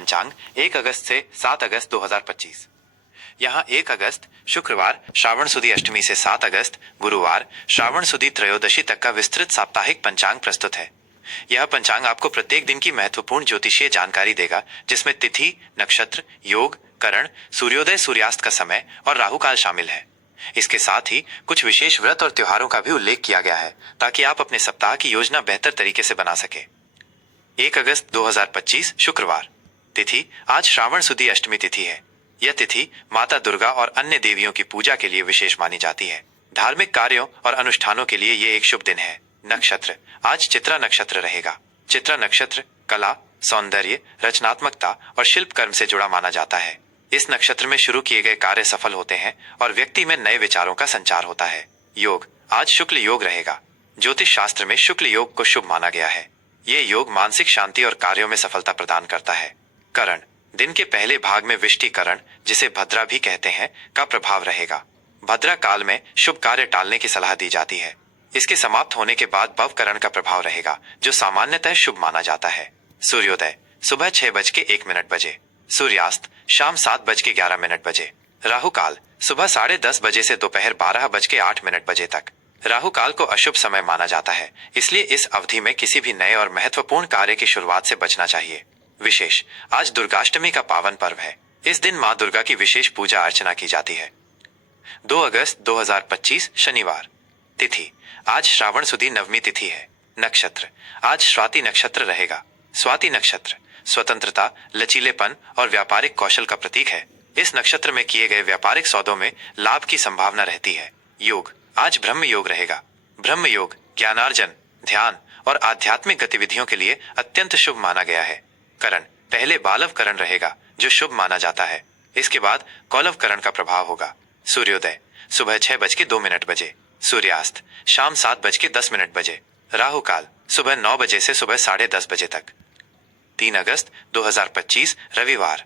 पंचांग 1 अगस्त से 7 अगस्त 2025। यहाँ 1 अगस्त शुक्रवार श्रावण सुदी अष्टमी से 7 अगस्त गुरुवार श्रावण सुदी त्रयोदशी तक का विस्तृत साप्ताहिक पंचांग प्रस्तुत है। यह पंचांग आपको प्रत्येक दिन की महत्वपूर्ण ज्योतिषीय जानकारी देगा, जिसमें तिथि, नक्षत्र, योग, करण, सूर्योदय सूर्यास्त का समय और राहुकाल शामिल है। इसके साथ ही कुछ विशेष व्रत और त्योहारों का भी उल्लेख किया गया है, ताकि आप अपने सप्ताह की योजना बेहतर तरीके से बना सके। 1 अगस्त 2025 शुक्रवार। तिथि आज श्रावण सुदी अष्टमी तिथि है। यह तिथि माता दुर्गा और अन्य देवियों की पूजा के लिए विशेष मानी जाती है। धार्मिक कार्यों और अनुष्ठानों के लिए ये एक शुभ दिन है। नक्षत्र आज चित्रा नक्षत्र रहेगा। चित्रा नक्षत्र कला, सौंदर्य, रचनात्मकता और शिल्प कर्म से जुड़ा माना जाता है। इस नक्षत्र में शुरू किए गए कार्य सफल होते हैं और व्यक्ति में नए विचारों का संचार होता है। योग आज शुक्ल योग रहेगा। ज्योतिष शास्त्र में शुक्ल योग को शुभ माना गया है। ये योग मानसिक शांति और कार्यों में सफलता प्रदान करता है। करण दिन के पहले भाग में विष्टिकरण, जिसे भद्रा भी कहते हैं, का प्रभाव रहेगा। भद्रा काल में शुभ कार्य टालने की सलाह दी जाती है। इसके समाप्त होने के बाद भवकरण का प्रभाव रहेगा, जो सामान्यतः शुभ माना जाता है। सूर्योदय सुबह 6:01 सूर्यास्त शाम 7:11 बजे। राहु काल सुबह 10:30 बजे से दोपहर 12:08 तक। राहु काल को अशुभ समय माना जाता है, इसलिए इस अवधि में किसी भी नए और महत्वपूर्ण कार्य की शुरुआत से बचना चाहिए। विशेष आज दुर्गाष्टमी का पावन पर्व है। इस दिन मां दुर्गा की विशेष पूजा अर्चना की जाती है। 2 अगस्त 2025 शनिवार। तिथि आज श्रावण सुदी नवमी तिथि है। नक्षत्र आज स्वाति नक्षत्र रहेगा। स्वाति नक्षत्र स्वतंत्रता, लचीलेपन और व्यापारिक कौशल का प्रतीक है। इस नक्षत्र में किए गए व्यापारिक सौदों में लाभ की संभावना रहती है। योग आज ब्रह्म योग रहेगा। ब्रह्म योग ज्ञानार्जन, ध्यान और आध्यात्मिक गतिविधियों के लिए अत्यंत शुभ माना गया है। करण पहले बालव करण रहेगा, जो शुभ माना जाता है। इसके बाद कौलव करण का प्रभाव होगा। सूर्योदय सुबह 6:02 सूर्यास्त शाम 7:10 राहु काल सुबह 9 बजे से सुबह 10:30 तक। 3 अगस्त 2025 रविवार।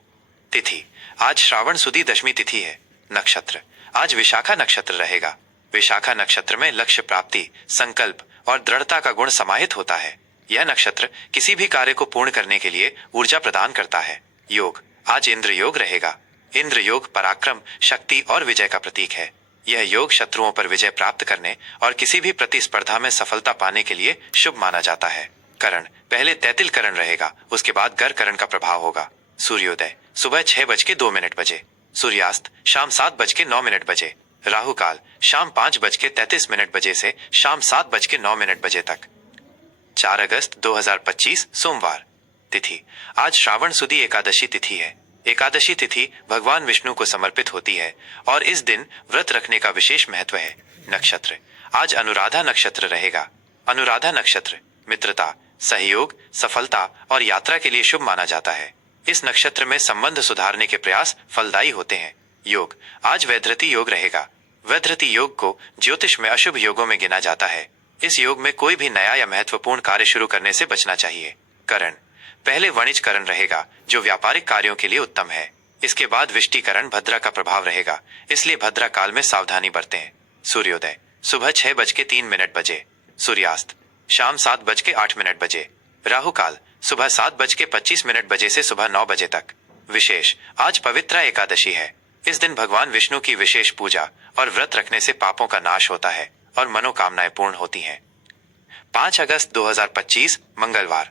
तिथि आज श्रावण सुदी दशमी तिथि है। नक्षत्र आज विशाखा नक्षत्र रहेगा। विशाखा नक्षत्र में लक्ष्य प्राप्ति, संकल्प और दृढ़ता का गुण समाहित होता है। यह नक्षत्र किसी भी कार्य को पूर्ण करने के लिए ऊर्जा प्रदान करता है। योग आज इंद्र योग रहेगा। इंद्र योग पराक्रम, शक्ति और विजय का प्रतीक है। यह योग शत्रुओं पर विजय प्राप्त करने और किसी भी प्रतिस्पर्धा में सफलता पाने के लिए शुभ माना जाता है। करण पहले तैतिल करण रहेगा, उसके बाद गर करण का प्रभाव होगा। सूर्योदय सुबह 6:02 सूर्यास्त शाम 7:09 राहु काल शाम 5:33 से शाम 7:09 तक। 4 अगस्त 2025 सोमवार। तिथि आज श्रावण सुदी एकादशी तिथि है। एकादशी तिथि भगवान विष्णु को समर्पित होती है और इस दिन व्रत रखने का विशेष महत्व है। नक्षत्र आज अनुराधा नक्षत्र रहेगा। अनुराधा नक्षत्र मित्रता, सहयोग, सफलता और यात्रा के लिए शुभ माना जाता है। इस नक्षत्र में संबंध सुधारने के प्रयास फलदायी होते हैं। योग आज वैधृति योग रहेगा। वैधृति योग को ज्योतिष में अशुभ योगों में गिना जाता है। इस योग में कोई भी नया या महत्वपूर्ण कार्य शुरू करने से बचना चाहिए। करण पहले वणिज करण रहेगा, जो व्यापारिक कार्यों के लिए उत्तम है। इसके बाद विष्टिकरण भद्रा का प्रभाव रहेगा, इसलिए भद्रा काल में सावधानी बरतें। सूर्योदय सुबह 6:03 सूर्यास्त शाम 7:08 राहु काल सुबह 7:25 से सुबह 9 बजे तक। विशेष आज पवित्रा एकादशी है। इस दिन भगवान विष्णु की विशेष पूजा और व्रत रखने से पापों का नाश होता है और मनोकामनाएं पूर्ण होती हैं। 5 अगस्त 2025 मंगलवार।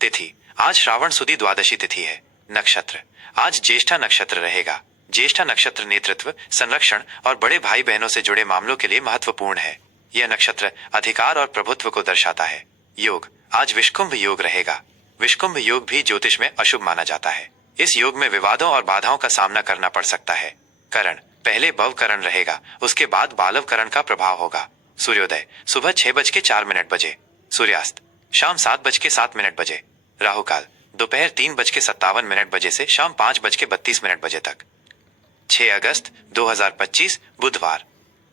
तिथि आज श्रावण सुदी द्वादशी तिथि है। नक्षत्र आज ज्येष्ठा नक्षत्र रहेगा। ज्येष्ठा नक्षत्र नेतृत्व, संरक्षण और बड़े भाई बहनों से जुड़े मामलों के लिए महत्वपूर्ण है। यह नक्षत्र अधिकार और प्रभुत्व को दर्शाता है। योग आज विषकुंभ योग रहेगा। विषकुंभ योग भी ज्योतिष में अशुभ माना जाता है। इस योग में विवादों और बाधाओं का सामना करना पड़ सकता है। करण पहले भव करण रहेगा, उसके बाद बालव करण का प्रभाव होगा। सूर्योदय सुबह 6:04 सूर्यास्त शाम 7:07 राहु काल दोपहर 3:57 से शाम 5:32 तक। 6 अगस्त 2025 बुधवार।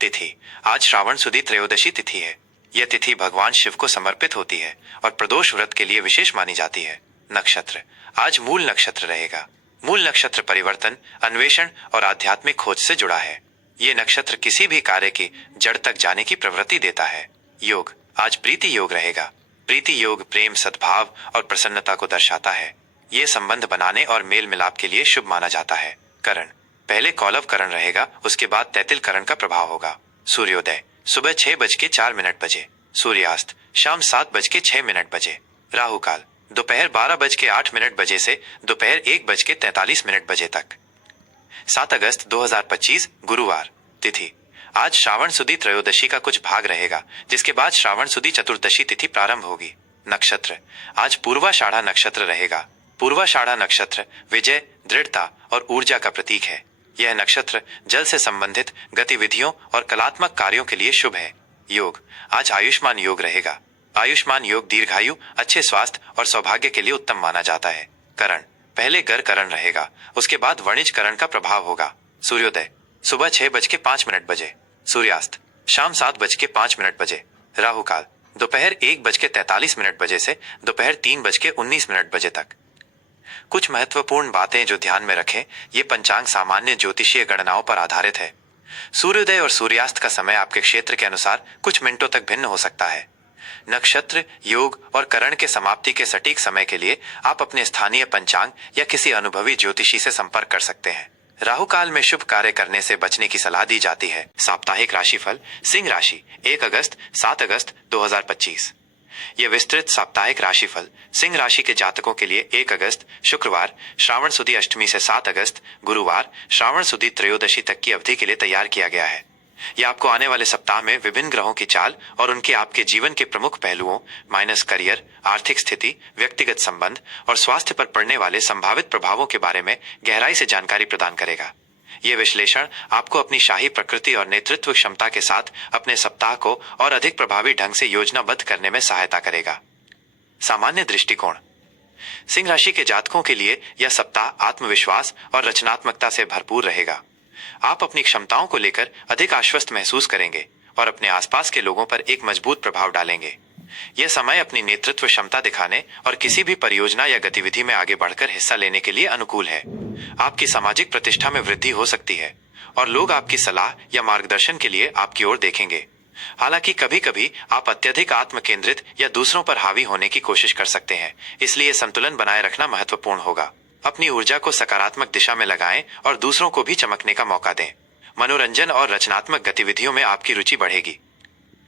तिथि आज श्रावण सुदी त्रयोदशी तिथि है। यह तिथि भगवान शिव को समर्पित होती है और प्रदोष व्रत के लिए विशेष मानी जाती है। नक्षत्र आज मूल नक्षत्र रहेगा। मूल नक्षत्र परिवर्तन, अन्वेषण और आध्यात्मिक खोज से जुड़ा है। ये नक्षत्र किसी भी कार्य की जड़ तक जाने की प्रवृत्ति देता है। योग आज प्रीति योग रहेगा। प्रीति योग प्रेम, सद्भाव और प्रसन्नता को दर्शाता है। ये संबंध बनाने और मेल मिलाप के लिए शुभ माना जाता है। करण, पहले कौलव करण रहेगा, उसके बाद तैतिल करण का प्रभाव होगा। सूर्योदय सुबह 6:06 सूर्यास्त शाम 7:06 राहु काल दोपहर 12:08 बजे से दोपहर 1:43 तक। 7 अगस्त 2025 गुरुवार। तिथि आज श्रावण सुदी त्रयोदशी का कुछ भाग रहेगा, जिसके बाद श्रावण सुदी चतुर्दशी तिथि प्रारंभ होगी। नक्षत्र आज पूर्वाषाढ़ा नक्षत्र रहेगा। पूर्वाषाढ़ा नक्षत्र विजय, दृढ़ता और ऊर्जा का प्रतीक है। यह नक्षत्र जल से संबंधित गतिविधियों और कलात्मक कार्यों के लिए शुभ है। योग आज आयुष्मान योग रहेगा। आयुष्मान योग दीर्घायु, अच्छे स्वास्थ्य और सौभाग्य के लिए उत्तम माना जाता है। करण पहले गर करण रहेगा, उसके बाद वणिज करण का प्रभाव होगा। सूर्योदय सुबह 6:05 सूर्यास्त शाम 7:05 राहु काल दोपहर 1:43 से दोपहर 3:19 तक। कुछ महत्वपूर्ण बातें जो ध्यान में रखें, ये पंचांग सामान्य ज्योतिषीय गणनाओं पर आधारित है। सूर्योदय और सूर्यास्त का समय आपके क्षेत्र के अनुसार कुछ मिनटों तक भिन्न हो सकता है। नक्षत्र, योग और करण के समाप्ति के सटीक समय के लिए आप अपने स्थानीय पंचांग या किसी अनुभवी ज्योतिषी से संपर्क कर सकते हैं। राहु काल में शुभ कार्य करने से बचने की सलाह दी जाती है। साप्ताहिक राशिफल सिंह राशि 1 अगस्त 7 अगस्त 2025। यह विस्तृत साप्ताहिक राशिफल सिंह राशि के जातकों के लिए 1 अगस्त शुक्रवार श्रावण सुदी अष्टमी से 7 अगस्त गुरुवार श्रावण सुदी त्रयोदशी तक की अवधि के लिए तैयार किया गया है। यह आपको आने वाले सप्ताह में विभिन्न ग्रहों की चाल और उनके आपके जीवन के प्रमुख पहलुओं माइनस करियर, आर्थिक स्थिति, व्यक्तिगत संबंध और स्वास्थ्य पर पड़ने वाले संभावित प्रभावों के बारे में गहराई से जानकारी प्रदान करेगा। यह विश्लेषण आपको अपनी शाही प्रकृति और नेतृत्व क्षमता के साथ अपने सप्ताह को और अधिक प्रभावी ढंग से योजनाबद्ध करने में सहायता करेगा। सामान्य दृष्टिकोण सिंह राशि के जातकों के लिए यह सप्ताह आत्मविश्वास और रचनात्मकता से भरपूर रहेगा। आप अपनी क्षमताओं को लेकर अधिक आश्वस्त महसूस करेंगे और अपने आसपास के लोगों पर एक मजबूत प्रभाव डालेंगे। यह समय अपनी नेतृत्व क्षमता दिखाने और किसी भी परियोजना या गतिविधि में आगे बढ़कर हिस्सा लेने के लिए अनुकूल है। आपकी सामाजिक प्रतिष्ठा में वृद्धि हो सकती है और लोग आपकी सलाह या मार्गदर्शन के लिए आपकी ओर देखेंगे। हालांकि कभी कभी आप अत्यधिक आत्म केंद्रित या दूसरों पर हावी होने की कोशिश कर सकते हैं, इसलिए संतुलन बनाए रखना महत्वपूर्ण होगा। अपनी ऊर्जा को सकारात्मक दिशा में लगाएं और दूसरों को भी चमकने का मौका दें। मनोरंजन और रचनात्मक गतिविधियों में आपकी रुचि बढ़ेगी।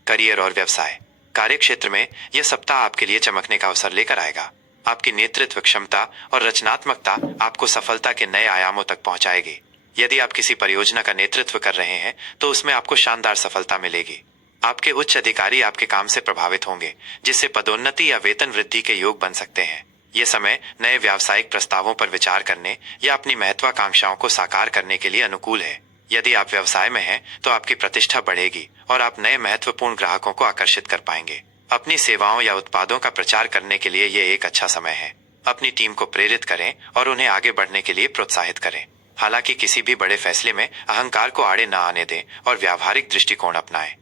करियर और व्यवसाय कार्य क्षेत्र में यह सप्ताह आपके लिए चमकने का अवसर लेकर आएगा। आपकी नेतृत्व क्षमता और रचनात्मकता आपको सफलता के नए आयामों तक पहुंचाएगी। यदि आप किसी परियोजना का नेतृत्व कर रहे हैं तो उसमें आपको शानदार सफलता मिलेगी। आपके उच्च अधिकारी आपके काम से प्रभावित होंगे, जिससे पदोन्नति या वेतन वृद्धि के योग बन सकते हैं। यह समय नए व्यावसायिक प्रस्तावों पर विचार करने या अपनी महत्वाकांक्षाओं को साकार करने के लिए अनुकूल है। यदि आप व्यवसाय में हैं तो आपकी प्रतिष्ठा बढ़ेगी और आप नए महत्वपूर्ण ग्राहकों को आकर्षित कर पाएंगे। अपनी सेवाओं या उत्पादों का प्रचार करने के लिए यह एक अच्छा समय है। अपनी टीम को प्रेरित करें और उन्हें आगे बढ़ने के लिए प्रोत्साहित करें। हालांकि किसी भी बड़े फैसले में अहंकार को आड़े न आने दें और व्यावहारिक दृष्टिकोण अपनाएं।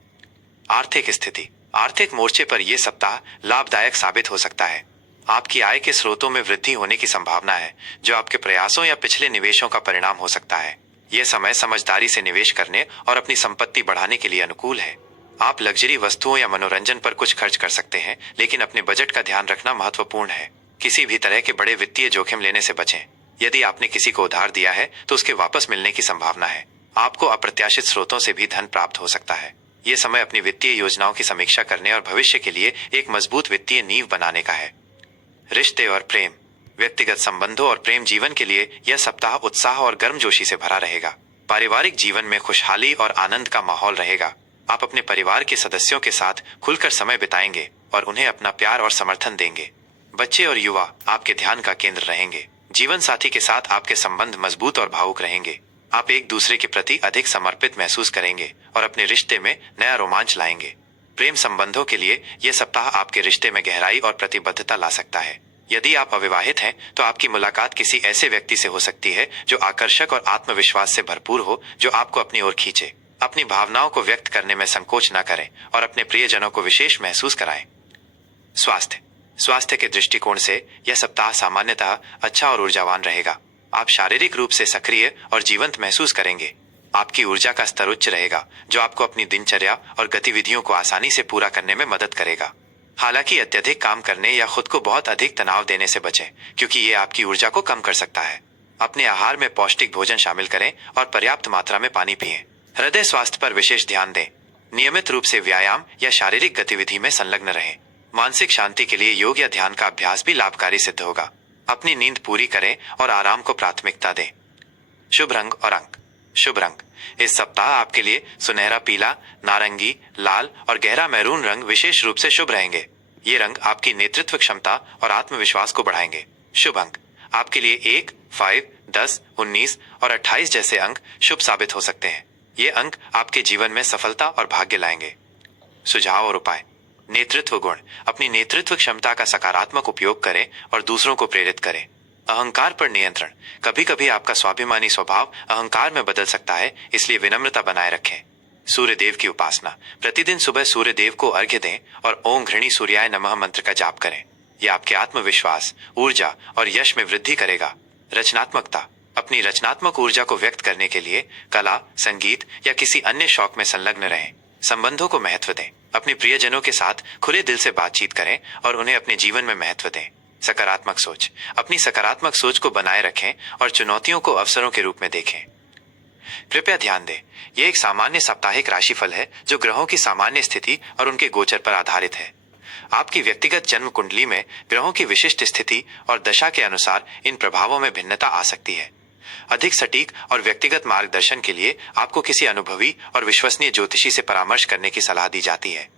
आर्थिक स्थिति आर्थिक मोर्चे पर यह सप्ताह लाभदायक साबित हो सकता है। आपकी आय के स्रोतों में वृद्धि होने की संभावना है, जो आपके प्रयासों या पिछले निवेशों का परिणाम हो सकता है। यह समय समझदारी से निवेश करने और अपनी संपत्ति बढ़ाने के लिए अनुकूल है। आप लग्जरी वस्तुओं या मनोरंजन पर कुछ खर्च कर सकते हैं, लेकिन अपने बजट का ध्यान रखना महत्वपूर्ण है। किसी भी तरह के बड़े वित्तीय जोखिम लेने से बचें। यदि आपने किसी को उधार दिया है तो उसके वापस मिलने की संभावना है। आपको अप्रत्याशित स्रोतों से भी धन प्राप्त हो सकता है। यह समय अपनी वित्तीय योजनाओं की समीक्षा करने और भविष्य के लिए एक मजबूत वित्तीय नींव बनाने का है। रिश्ते और प्रेम व्यक्तिगत संबंधों और प्रेम जीवन के लिए यह सप्ताह उत्साह और गर्मजोशी से भरा रहेगा। पारिवारिक जीवन में खुशहाली और आनंद का माहौल रहेगा। आप अपने परिवार के सदस्यों के साथ खुलकर समय बिताएंगे और उन्हें अपना प्यार और समर्थन देंगे। बच्चे और युवा आपके ध्यान का केंद्र रहेंगे। जीवन साथी के साथ आपके संबंध मजबूत और भावुक रहेंगे। आप एक दूसरे के प्रति अधिक समर्पित महसूस करेंगे और अपने रिश्ते में नया रोमांच लाएंगे। प्रेम संबंधों के लिए यह सप्ताह आपके रिश्ते में गहराई और प्रतिबद्धता ला सकता है। यदि आप अविवाहित हैं तो आपकी मुलाकात किसी ऐसे व्यक्ति से हो सकती है जो आकर्षक और आत्मविश्वास से भरपूर हो, जो आपको अपनी ओर खींचे। अपनी भावनाओं को व्यक्त करने में संकोच न करें और अपने प्रियजनों को विशेष महसूस कराएं। स्वास्थ्य के दृष्टिकोण से यह सप्ताह सामान्यतः अच्छा और ऊर्जावान रहेगा। आप शारीरिक रूप से सक्रिय और जीवंत महसूस करेंगे। आपकी ऊर्जा का स्तर उच्च रहेगा, जो आपको अपनी दिनचर्या और गतिविधियों को आसानी से पूरा करने में मदद करेगा। हालांकि अत्यधिक काम करने या खुद को बहुत अधिक तनाव देने से बचें, क्योंकि ये आपकी ऊर्जा को कम कर सकता है। अपने आहार में पौष्टिक भोजन शामिल करें और पर्याप्त मात्रा में पानी पिएं। हृदय स्वास्थ्य पर विशेष ध्यान दें। नियमित रूप से व्यायाम या शारीरिक गतिविधि में संलग्न रहें। मानसिक शांति के लिए योग या ध्यान का अभ्यास भी लाभकारी सिद्ध होगा। अपनी नींद पूरी करें और आराम को प्राथमिकता दें। शुभ रंग और अंक। शुभ रंग इस सप्ताह आपके लिए सुनहरा पीला, नारंगी, लाल और गहरा मैरून रंग विशेष रूप से शुभ रहेंगे। ये रंग आपकी नेतृत्व क्षमता और आत्मविश्वास को बढ़ाएंगे। शुभ अंक आपके लिए 1, 5, 10, 19 और 28 जैसे अंक शुभ साबित हो सकते हैं। ये अंक आपके जीवन में सफलता और भाग्य लाएंगे। सुझाव और उपाय। नेतृत्व गुण। अपनी नेतृत्व क्षमता का सकारात्मक उपयोग करें और दूसरों को प्रेरित करें। अहंकार पर नियंत्रण। कभी कभी आपका स्वाभिमानी स्वभाव अहंकार में बदल सकता है, इसलिए विनम्रता बनाए रखें। सूर्य देव की उपासना। प्रतिदिन सुबह सूर्य देव को अर्घ्य दें और ओम घृणी सूर्याय नमः मंत्र का जाप करें। यह आपके आत्मविश्वास, ऊर्जा और यश में वृद्धि करेगा। रचनात्मकता। अपनी रचनात्मक ऊर्जा को व्यक्त करने के लिए कला, संगीत या किसी अन्य शौक में संलग्न रहें। संबंधों को महत्व दें। अपने प्रियजनों के साथ खुले दिल से बातचीत करें और उन्हें अपने जीवन में महत्व दें। सकारात्मक सोच। अपनी सकारात्मक सोच को बनाए रखें और चुनौतियों को अवसरों के रूप में देखें। कृपया ध्यान दें, यह एक सामान्य साप्ताहिक राशिफल है जो ग्रहों की सामान्य स्थिति और उनके गोचर पर आधारित है। आपकी व्यक्तिगत जन्म कुंडली में ग्रहों की विशिष्ट स्थिति और दशा के अनुसार इन प्रभावों में भिन्नता आ सकती है। अधिक सटीक और व्यक्तिगत मार्गदर्शन के लिए आपको किसी अनुभवी और विश्वसनीय ज्योतिषी से परामर्श करने की सलाह दी जाती है।